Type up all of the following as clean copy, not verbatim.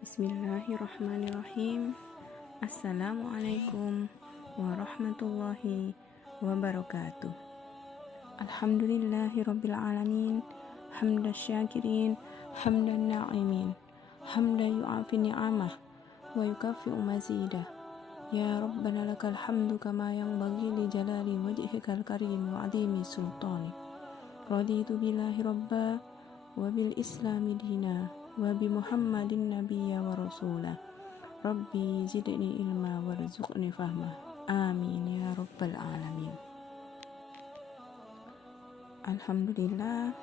Bismillahirrahmanirrahim. Assalamualaikum warahmatullahi wabarakatuh. Alhamdulillahirabbil alamin. Hamdan syakirin, hamdan na'imin, hamdan yu'afi ni'amah wa yukafi'u mazidah. Ya Rabbana lakal hamdu kama yanbaghi li jalali wajhikal karim wa 'azimi sultani. Raditu billahi rabba wa bil islami dina wa bi Muhammadin nabiyya wa rasulah. Rabbi zidni ilma warzuqni fahma. Amin ya rabbal alamin. Alhamdulillah,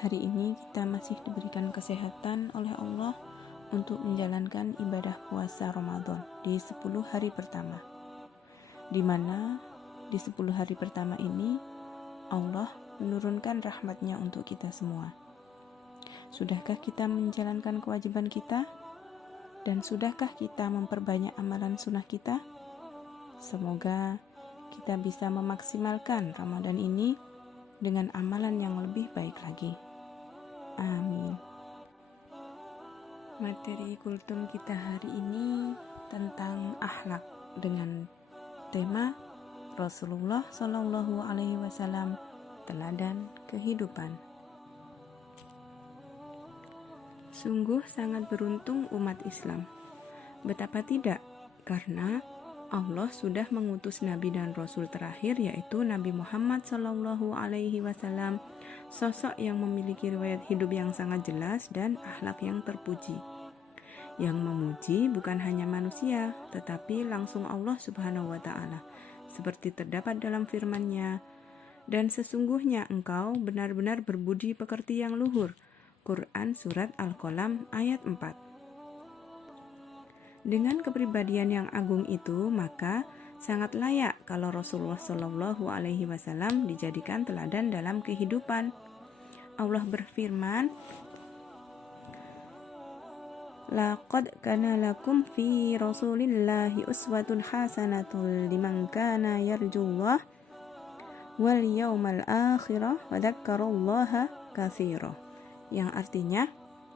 hari ini kita masih diberikan kesehatan oleh Allah untuk menjalankan ibadah puasa Ramadan di 10 hari pertama, di mana di 10 hari pertama ini Allah menurunkan rahmatnya untuk kita semua. Sudahkah kita menjalankan kewajiban kita? Dan sudahkah kita memperbanyak amalan sunnah kita? Semoga kita bisa memaksimalkan Ramadan ini dengan amalan yang lebih baik lagi. Amin. Materi kultum kita hari ini tentang akhlak dengan tema Rasulullah Shallallahu Alaihi Wasallam, teladan kehidupan. Sungguh sangat beruntung umat Islam. Betapa tidak, karena Allah sudah mengutus Nabi dan Rasul terakhir, yaitu Nabi Muhammad Shallallahu Alaihi Wasallam, sosok yang memiliki riwayat hidup yang sangat jelas dan akhlak yang terpuji. Yang memuji bukan hanya manusia, tetapi langsung Allah Subhanahu Wa Taala, seperti terdapat dalam firman-Nya. Dan sesungguhnya engkau benar-benar berbudi pekerti yang luhur. Quran Surat Al-Qalam ayat 4. Dengan kepribadian yang agung itu, maka sangat layak kalau Rasulullah Shallallahu Alaihi Wasallam dijadikan teladan dalam kehidupan. Allah berfirman, Laqad kana lakum fi Rasulillahi uswatun hasanatun liman kana yarjullah wal yawmal akhirah wa dzakarallaha katsira. Yang artinya,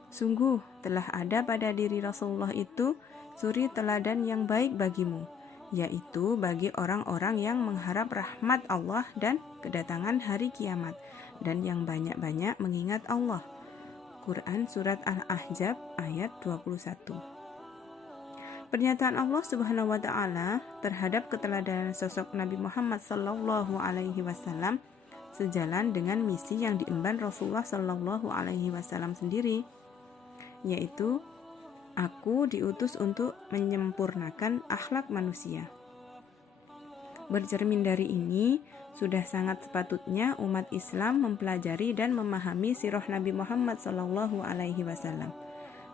sungguh telah ada pada diri Rasulullah itu suri teladan yang baik bagimu, yaitu bagi orang-orang yang mengharap rahmat Allah dan kedatangan hari kiamat, dan yang banyak-banyak mengingat Allah. Quran Surat Al-Ahzab ayat 21. Pernyataan Allah Subhanahu wa Ta'ala terhadap keteladanan sosok Nabi Muhammad Sallallahu Alaihi Wasallam sejalan dengan misi yang diemban Rasulullah Shallallahu Alaihi Wasallam sendiri, yaitu aku diutus untuk menyempurnakan akhlak manusia. Bercermin dari ini, sudah sangat sepatutnya umat Islam mempelajari dan memahami sirah Nabi Muhammad Shallallahu Alaihi Wasallam.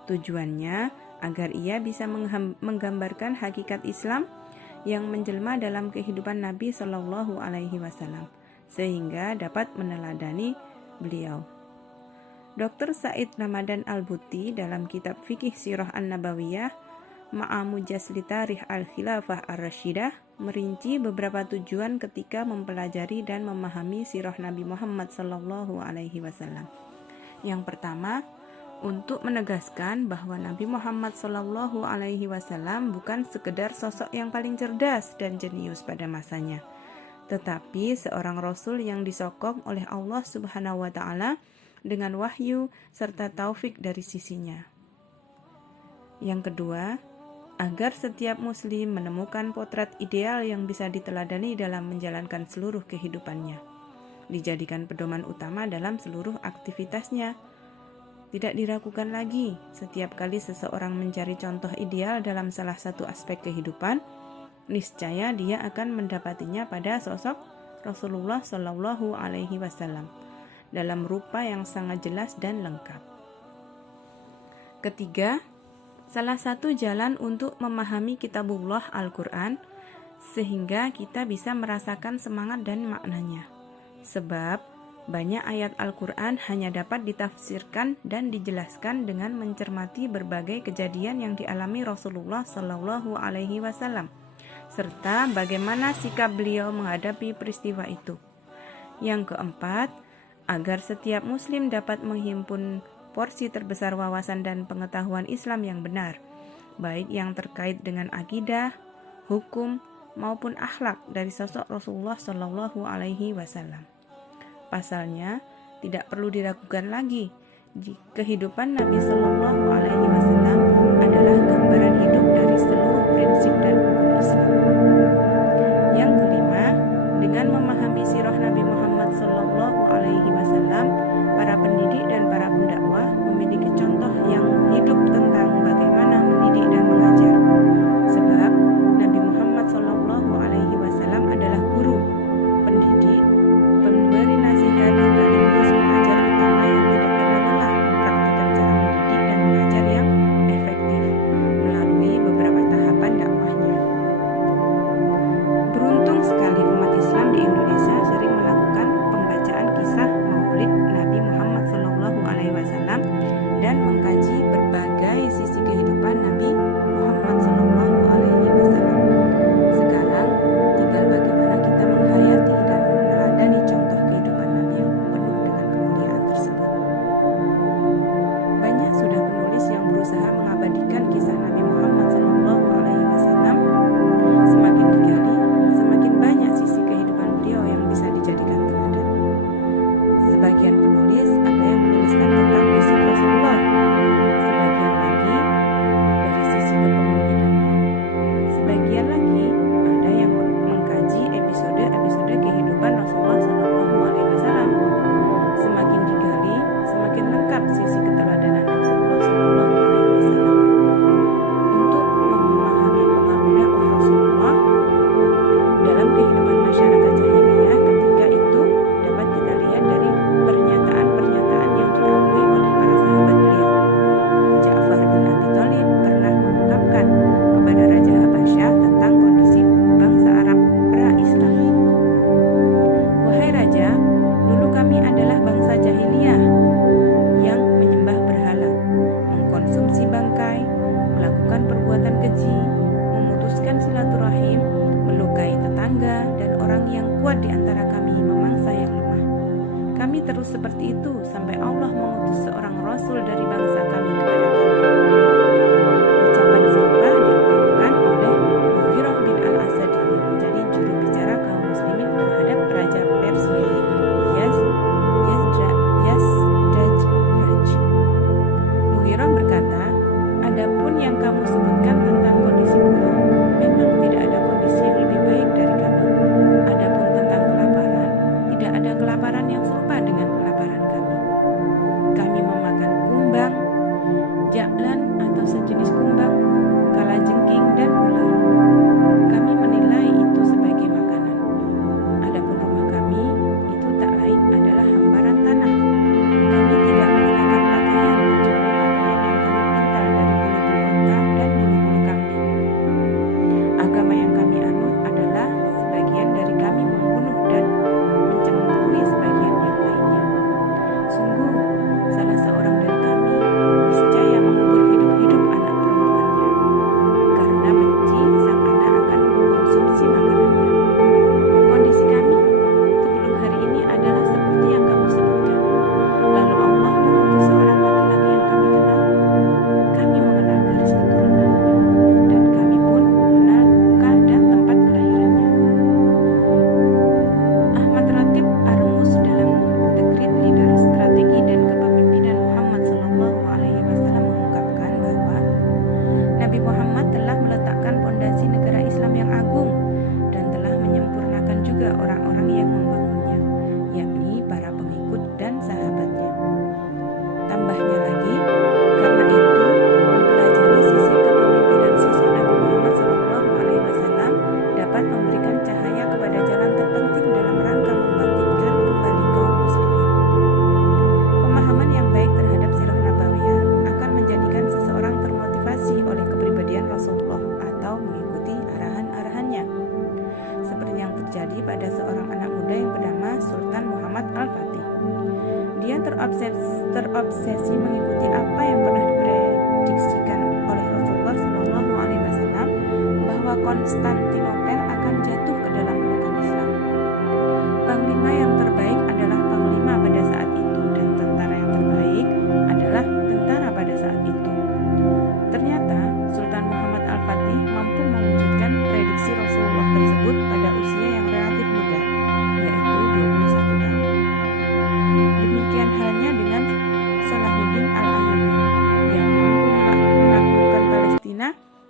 Tujuannya agar ia bisa menggambarkan hakikat Islam yang menjelma dalam kehidupan Nabi Shallallahu Alaihi Wasallam, sehingga dapat meneladani beliau. Dr. Said Ramadan Al-Buti dalam kitab Fikih Sirah An-Nabawiyah Ma'amujaz li Tarikh Al-Khilafah Ar-Rasyidah merinci beberapa tujuan ketika mempelajari dan memahami sirah Nabi Muhammad Sallallahu Alaihi Wasallam. Yang pertama, untuk menegaskan bahwa Nabi Muhammad Sallallahu Alaihi Wasallam bukan sekedar sosok yang paling cerdas dan jenius pada masanya, tetapi seorang Rasul yang disokong oleh Allah Subhanahu wa Ta'ala dengan wahyu serta taufik dari sisinya. Yang kedua, agar setiap muslim menemukan potret ideal yang bisa diteladani dalam menjalankan seluruh kehidupannya, dijadikan pedoman utama dalam seluruh aktivitasnya. Tidak diragukan lagi, setiap kali seseorang mencari contoh ideal dalam salah satu aspek kehidupan, niscaya dia akan mendapatinya pada sosok Rasulullah Shallallahu Alaihi Wasallam dalam rupa yang sangat jelas dan lengkap. Ketiga, salah satu jalan untuk memahami kitabullah Al-Quran sehingga kita bisa merasakan semangat dan maknanya. Sebab banyak ayat Al-Quran hanya dapat ditafsirkan dan dijelaskan dengan mencermati berbagai kejadian yang dialami Rasulullah Shallallahu Alaihi Wasallam, serta bagaimana sikap beliau menghadapi peristiwa itu. Yang keempat, agar setiap muslim dapat menghimpun porsi terbesar wawasan dan pengetahuan Islam yang benar, baik yang terkait dengan akidah, hukum, maupun akhlak dari sosok Rasulullah Shallallahu Alaihi Wasallam. Pasalnya, tidak perlu diragukan lagi, kehidupan Nabi Shallallahu Alaihi Wasallam adalah gambaran hidup dari seluruh prinsip dan hukum Islam. Yang kelima, dengan memahami sirah Nabi Muhammad Shallallahu Alaihi Wasallam, para pendidik dan para pendakwah memiliki contoh yang hidup tentang bagaimana mendidik dan mengajar. Sebab Nabi Muhammad Shallallahu Alaihi Wasallam adalah guru, pendidik, pemberi nasihat sekaligus pengajar utama yang tidak pernah lelah mempraktikkan cara mendidik dan mengajar yang efektif melalui beberapa tahapan dakwahnya. Beruntung sekali umat Islam di Indonesia sering melakukan pembacaan kisah Maulid Nabi Muhammad Shallallahu Alaihi Wasallam dan mengkaji berbagai sisi kehidupan Nabi Muhammad Shallallahu Alaihi Wasallam. Sekarang tinggal bagaimana kita menghayati dan meneladani contoh kehidupan Nabi yang penuh dengan kemuliaan tersebut. Banyak sudah penulis yang berusaha mengabadikan kisah Nabi Muhammad Shallallahu Alaihi Wasallam. Semakin digali, semakin banyak sisi kehidupan beliau yang bisa dijadikan teladan. Sebagian penulis ada yang menuliskan tentang visi Rasulullah, sebagian lagi dari sisi kepemimpinannya, sebagian lagi ada yang mengkaji episode-episode kehidupan Rasulullah Shallallahu Alaihi Wasallam. Semakin digali, semakin lengkap sisi keteladanan Rasulullah Shallallahu Alaihi Wasallam. Untuk memahami pengaruh dakwah Rasulullah dalam kehidupan masyarakat jahiliyah ketika itu dapat kita lihat dari pernyataan-pernyataan yang diakui oleh para sahabat beliau. Ja'far bin Abi Thalib pernah mengungkapkan kepada Raja Habasyah tentang kondisi bangsa Arab pra-Islam. Wahai Raja, dulu kami adalah bangsa jahiliyah yang menyembah berhala, mengkonsumsi bangkai, melakukan perbuatan keji, memutuskan silaturahim, melukai tetangga, dan orang yang kuat di antara kami memangsa yang lemah. Kami terus seperti itu sampai Allah mengutus seorang Rasul dari bangsa kami kepada kami. Ucapan serupa diungkapkan oleh Mughirah bin Al-Asadi yang menjadi juru bicara kaum muslimin terhadap Raja Persia Yazdaj. Mughirah berkata, adapun yang kamu sebutkan tentang kondisi buruk, memang tidak ada kondisi yang lebih baik dari kami. Adapun tentang kelaparan, tidak ada kelaparan yang serupa dengan kelaparan kami. Kami memakan kumbang, ja'lan atau sejenis kumbang, kalajengking dan ular. Kami menilai itu sebagai makanan. Adapun rumah kami, itu tak lain adalah hamparan tanah. Kami tidak mengenakan pakaian kecuali pakaian yang kami pintal dari bulu-bulu unta dan bulu-bulu kambing. Agama yang kami anut adalah sebagian dari kami membunuh dan mencemburui sebagian yang lainnya. Sungguh, salah seorang dari kami niscaya mengubur hidup-hidup anak perempuannya, karena benci sang anak akan mengkonsumsi makanannya. Kondisi kami sebelum hari ini adalah seperti yang kamu sebutkan. Lalu Allah mengutus seorang laki-laki yang kami kenal. Kami mengenal garis keturunannya, dan kami pun mengenal muka dan tempat kelahirannya. Ahmad Ratib Armus dalam The Great Leader, Strategi dan Kepemimpinan Muhammad Sallallahu Alaihi Wasallam mengungkapkan bahwa Nabi Muhammad telah meletakkan pondasi negara Islam yang agung dan telah menyempurnakan juga orang-orang yang membangunnya, yakni para pengikut dan sahabatnya. Tambahnya lagi, karena itu mempelajari sisi kepemimpinan sosok Nabi Muhammad SAW dapat memberikan cahaya kepada jalan terpenting dalam rangka membangkitkan kembali kaum muslimin. Pemahaman yang baik terhadap sirah nabawiyah akan menjadikan seseorang termotivasi oleh kepribadian Rasulullah atau mengikuti arahan-arahannya. Seperti yang terjadi pada seorang anak muda yang bernama Sultan Muhammad Al-Fatih. Dia terobsesi mengikuti apa yang pernah diprediksikan oleh Rasulullah SAW bahwa Konstantinopel akan jatuh ke dalam pelukan Islam. Panglima yang terbaik adalah panglima pada saat itu, dan tentara yang terbaik adalah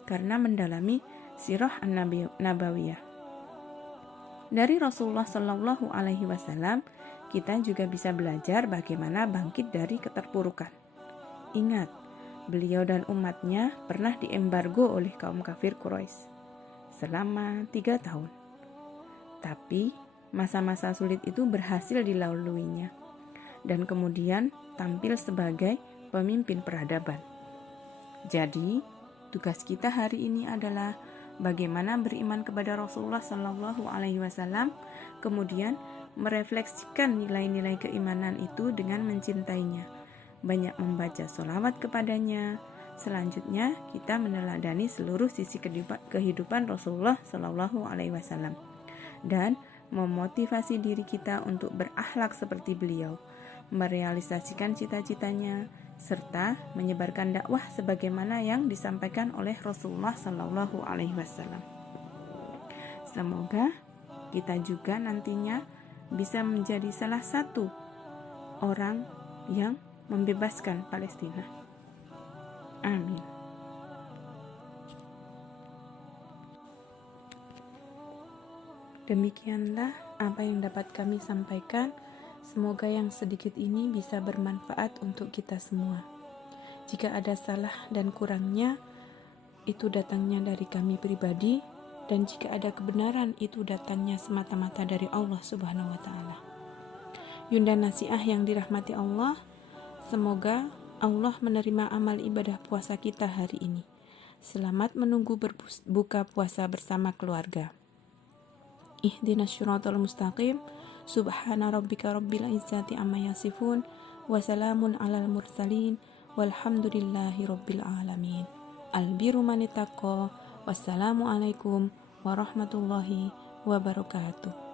karena mendalami sirah an-nabawiyah. Dari Rasulullah Shallallahu Alaihi Wasallam, kita juga bisa belajar bagaimana bangkit dari keterpurukan. Ingat, beliau dan umatnya pernah diembargo oleh kaum kafir Quraisy selama 3 tahun. Tapi masa-masa sulit itu berhasil dilaluinya dan kemudian tampil sebagai pemimpin peradaban. Jadi, tugas kita hari ini adalah bagaimana beriman kepada Rasulullah Shallallahu Alaihi Wasallam, kemudian merefleksikan nilai-nilai keimanan itu dengan mencintainya, banyak membaca sholawat kepadanya. Selanjutnya kita meneladani seluruh sisi kehidupan Rasulullah Shallallahu Alaihi Wasallam dan memotivasi diri kita untuk berakhlak seperti beliau, merealisasikan cita-citanya, serta menyebarkan dakwah sebagaimana yang disampaikan oleh Rasulullah Shallallahu Alaihi Wasallam. Semoga kita juga nantinya bisa menjadi salah satu orang yang membebaskan Palestina. Amin. Demikianlah apa yang dapat kami sampaikan. Semoga yang sedikit ini bisa bermanfaat untuk kita semua. Jika ada salah dan kurangnya, itu datangnya dari kami pribadi, dan jika ada kebenaran, itu datangnya semata-mata dari Allah Subhanahu wa Ta'ala. Yunda nasiah yang dirahmati Allah, semoga Allah menerima amal ibadah puasa kita hari ini. Selamat menunggu berbuka puasa bersama keluarga. Ihdinas syiratal mustaqim. Subhana rabbika rabbil izzati amma yasifun. Wa salamun alal mursalin. Walhamdulillahi rabbil alamin. Albiru manitaqa. Wassalamualaikum warahmatullahi wabarakatuh.